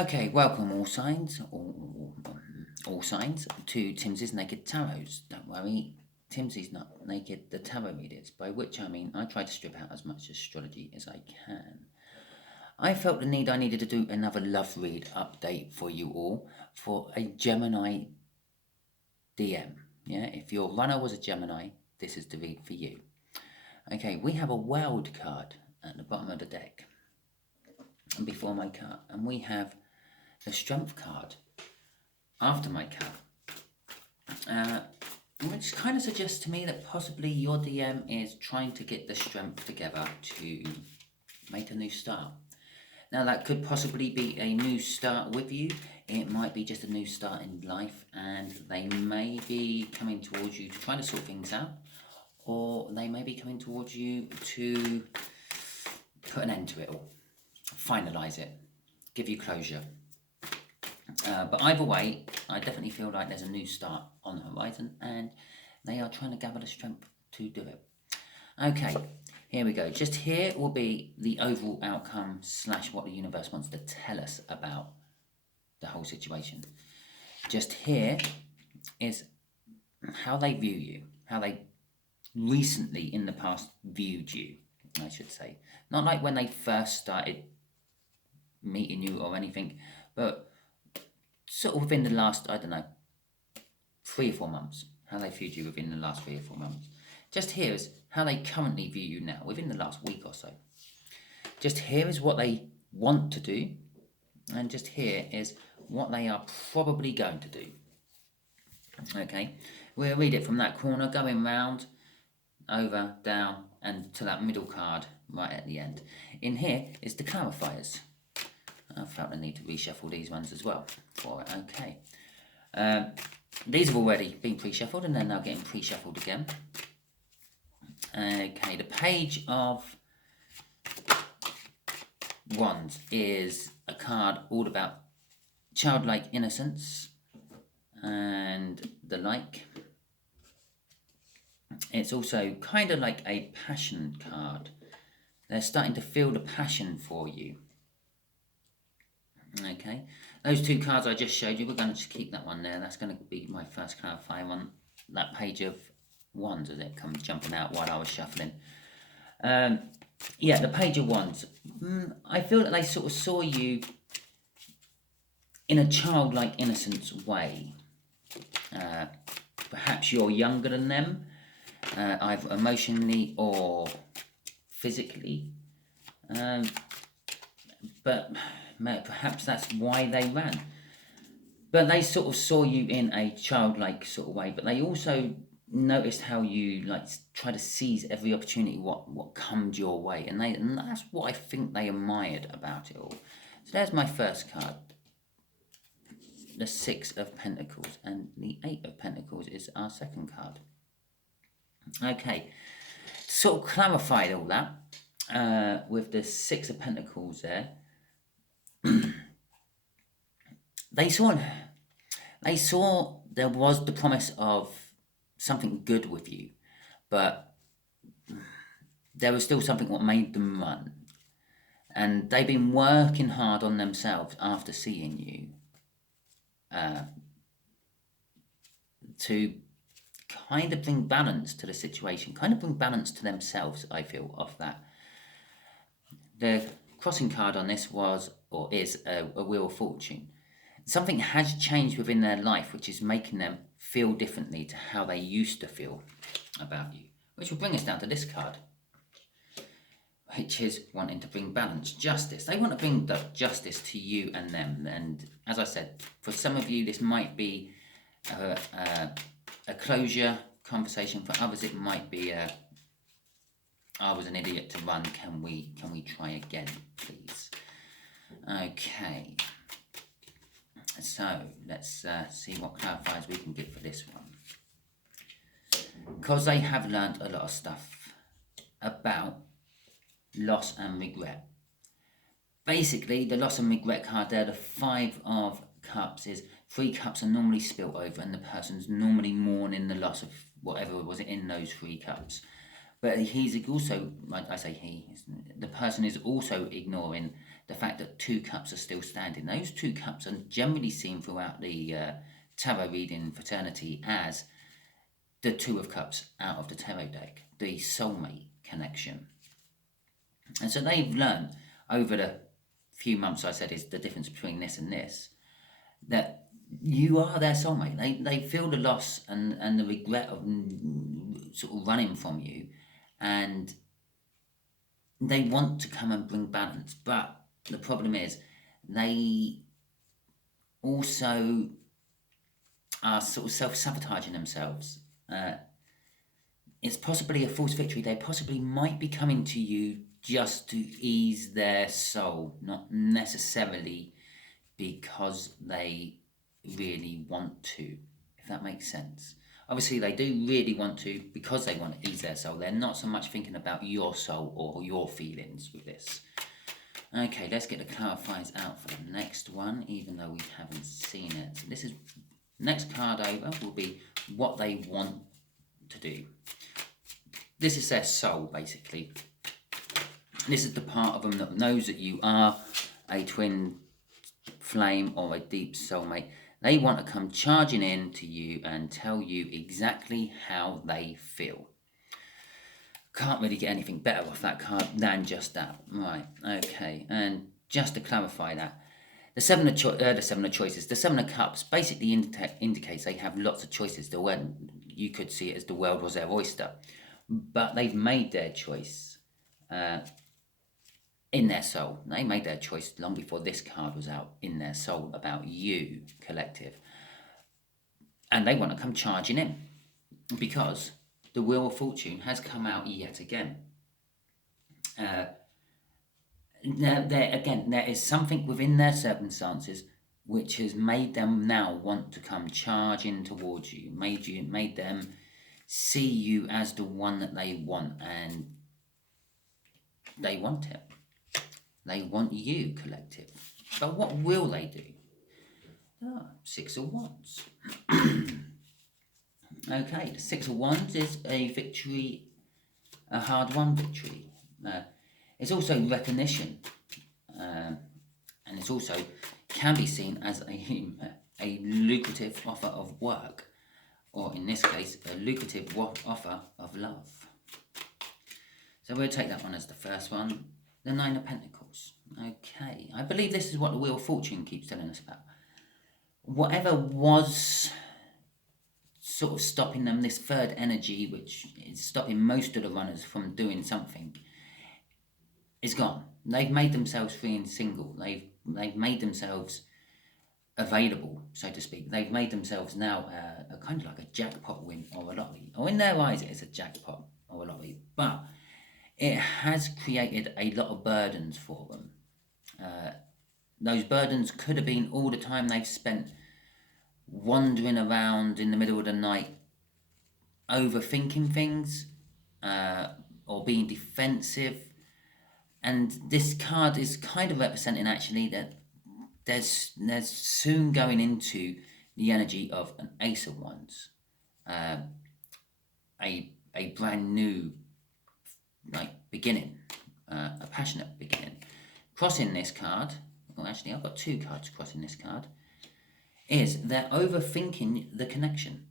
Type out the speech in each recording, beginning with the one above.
Okay, welcome all signs to Timsy's Naked Tarots. Don't worry, Timsy's not naked, the tarot readers, by which I mean I try to strip out as much astrology as I can. I felt the need I needed to do another love read update for you all for a Gemini DM. Yeah, if your runner was a Gemini, this is the read for you. Okay, we have a world card at the bottom of the deck and before my card, and we have the strength card after my card, which kind of suggests to me that possibly your DM is trying to get the strength together to make a new start. Now that could possibly be a new start with you, it might be just a new start in life, and they may be coming towards you to try to sort things out, or they may be coming towards you to put an end to it all, finalise it, give you closure. But either way, I definitely feel like there's a new start on the horizon and they are trying to gather the strength to do it. Okay, here we go. Just here will be the overall outcome / what the universe wants to tell us about the whole situation. Just here is how they view you, how they recently in the past viewed you, I should say. Not like when they first started meeting you or anything, but sort of within the last, 3 or 4 months, how they viewed you within the last 3 or 4 months. Just here is how they currently view you now, within the last week or so. Just here is what they want to do, and just here is what they are probably going to do. Okay, we'll read it from that corner, going round, over, down, and to that middle card right at the end. In here is the clarifiers. I felt the need to reshuffle these ones as well for it. Okay. These have already been pre-shuffled and they're now getting pre-shuffled again. Okay, the Page of Wands is a card all about childlike innocence and the like. It's also kind of like a passion card. They're starting to feel the passion for you. Okay, those 2 cards I just showed you, we're going to just keep that one there. That's going to be my first clarifier on that Page of Wands as it comes jumping out while I was shuffling. Yeah, the Page of Wands. I feel that they sort of saw you in a childlike innocence way. Perhaps you're younger than them, either emotionally or physically. But perhaps that's why they ran. But they sort of saw you in a childlike sort of way, but they also noticed how you like try to seize every opportunity what comes your way, and that's what I think they admired about it all. So there's my first card, the 6 of Pentacles, and the 8 of Pentacles is our second card. Okay, sort of clarified all that with the 6 of Pentacles there. They saw there was the promise of something good with you, but there was still something what made them run, and they've been working hard on themselves after seeing you to kind of bring balance to the situation, kind of bring balance to themselves, I feel, of that. The crossing card on this was or is a Wheel of Fortune. Something has changed within their life which is making them feel differently to how they used to feel about you, which will bring us down to this card, which is wanting to bring balance, justice. They want to bring the justice to you and them, and as I said, for some of you this might be a closure conversation. For others it might be I was an idiot to run, can we try again please? Okay, so let's see what clarifiers we can get for this one, because they have learned a lot of stuff about loss and regret. Basically the loss and regret card there, the 5 of Cups, is 3 cups are normally spilt over and the person's normally mourning the loss of whatever was in those 3 cups. But he's also, like I say, the person is also ignoring the fact that 2 cups are still standing. Those 2 cups are generally seen throughout the tarot reading fraternity as the 2 of cups out of the tarot deck, the soulmate connection. And so they've learned over the few months, I said, is the difference between this and this, that you are their soulmate. They feel the loss and the regret of sort of running from you, and they want to come and bring balance. But the problem is they also are sort of self-sabotaging themselves. It's possibly a false victory. They possibly might be coming to you just to ease their soul, not necessarily because they really want to, if that makes sense. Obviously, they do really want to because they want to ease their soul. They're not so much thinking about your soul or your feelings with this. Okay, let's get the clarifiers out for the next one, even though we haven't seen it. So this is, next card over will be what they want to do. This is their soul, basically. This is the part of them that knows that you are a twin flame or a deep soulmate. They want to come charging in to you and tell you exactly how they feel. Can't really get anything better off that card than just that. Right, okay, and just to clarify that, the seven of choices, the 7 of cups basically indicates they have lots of choices. You could see it as the world was their oyster, but they've made their choice in their soul. They made their choice long before this card was out, in their soul, about you, collective. And they want to come charging in because the Wheel of Fortune has come out yet again. There is something within their circumstances which has made them now want to come charging towards you, made them see you as the one that they want, and they want it. They want you, collective. But what will they do? 6 of Wands. Okay, the 6 of Wands is a victory, a hard-won victory. It's also recognition, and it's also can be seen as a lucrative offer of work, or in this case, a lucrative offer of love. So we'll take that one as the first one. The 9 of Pentacles. Okay, I believe this is what the Wheel of Fortune keeps telling us about. Whatever was sort of stopping them, this third energy, which is stopping most of the runners from doing something, is gone. They've made themselves free and single. They've made themselves available, so to speak. They've made themselves now a kind of like a jackpot win or a lottery. Or in their eyes, it is a jackpot or a lottery. But it has created a lot of burdens for them. Those burdens could have been all the time they've spent wandering around in the middle of the night, overthinking things, or being defensive. And this card is kind of representing actually that there's soon going into the energy of an Ace of Wands, a brand new beginning, a passionate beginning. Crossing this card, well actually I've got 2 cards crossing this card, is they're overthinking the connection.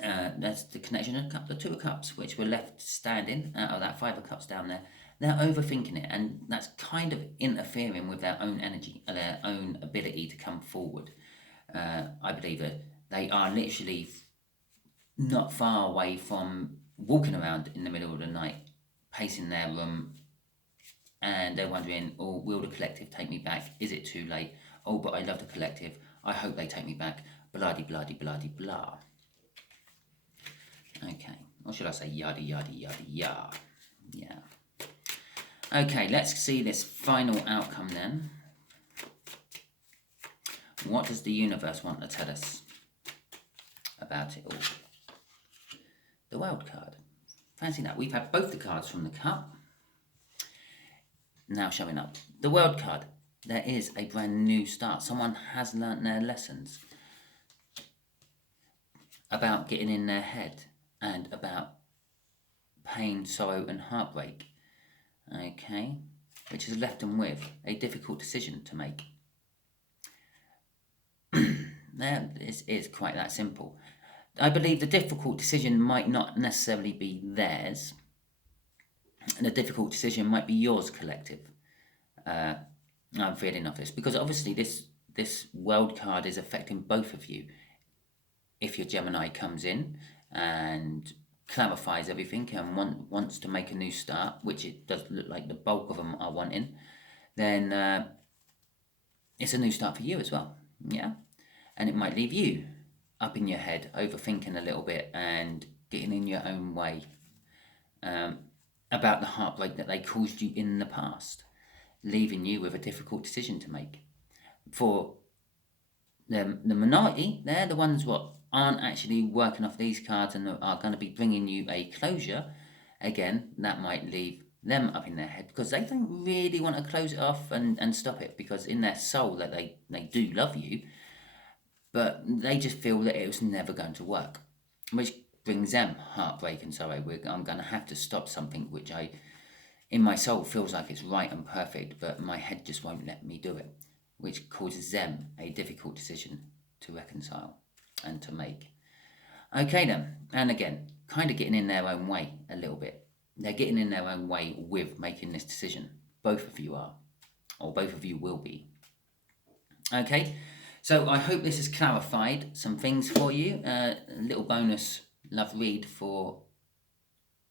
That's the connection of the 2 of Cups, which were left standing out of that 5 of Cups down there. They're overthinking it, and that's kind of interfering with their own energy, their own ability to come forward. I believe that they are literally not far away from walking around in the middle of the night, pacing their room, and they're wondering, oh, will the collective take me back? Is it too late? Oh, but I love the collective. I hope they take me back. Bloody, bloody, bloody, blah. Okay, or should I say yada, yada, yada, yada. Yeah. Okay, let's see this final outcome then. What does the universe want to tell us about it all? The World card. Fancy that. We've had both the cards from the cup now showing up. The World card. There is a brand new start. Someone has learnt their lessons about getting in their head and about pain, sorrow and heartbreak. Okay. which has left them with a difficult decision to make. Now, it's quite that simple. I believe the difficult decision might not necessarily be theirs, and the difficult decision might be yours, collective. I'm feeling of this because obviously this world card is affecting both of you. If your Gemini comes in and clarifies everything and wants to make a new start, which it does look like the bulk of them are wanting, then it's a new start for you as well. Yeah, and it might leave you up in your head, overthinking a little bit and getting in your own way about the heartbreak that they caused you in the past, leaving you with a difficult decision to make. For the minority, they're the ones what aren't actually working off these cards and are going to be bringing you a closure. Again, that might leave them up in their head because they don't really want to close it off and stop it, because in their soul that they do love you, but they just feel that it was never going to work, which brings them heartbreak and sorrow. I'm going to have to stop something which in my soul feels like it's right and perfect, but my head just won't let me do it, which causes them a difficult decision to reconcile and to make. Okay then, and again, kind of getting in their own way a little bit. They're getting in their own way with making this decision. Both of you are, or both of you will be. Okay, so I hope this has clarified some things for you. A little bonus love read for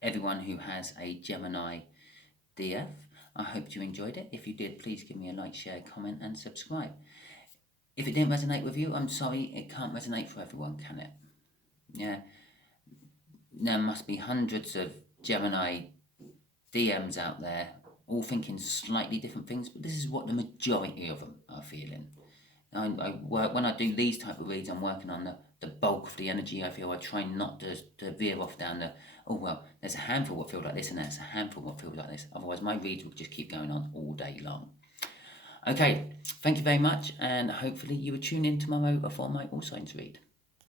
everyone who has a Gemini DF. I hope you enjoyed it. If you did, please give me a like, share, comment and subscribe. If it didn't resonate with you, I'm sorry, it can't resonate for everyone, can it? Yeah, there must be hundreds of Gemini DMs out there, all thinking slightly different things, but this is what the majority of them are feeling. When I do these type of reads, I'm working on the bulk of the energy. I feel I try not to veer off down the, oh well, there's a handful what feel like this and there's a handful what feels like this. Otherwise my reads will just keep going on all day long. Okay, thank you very much, and hopefully you will tune in tomorrow for my All Signs read.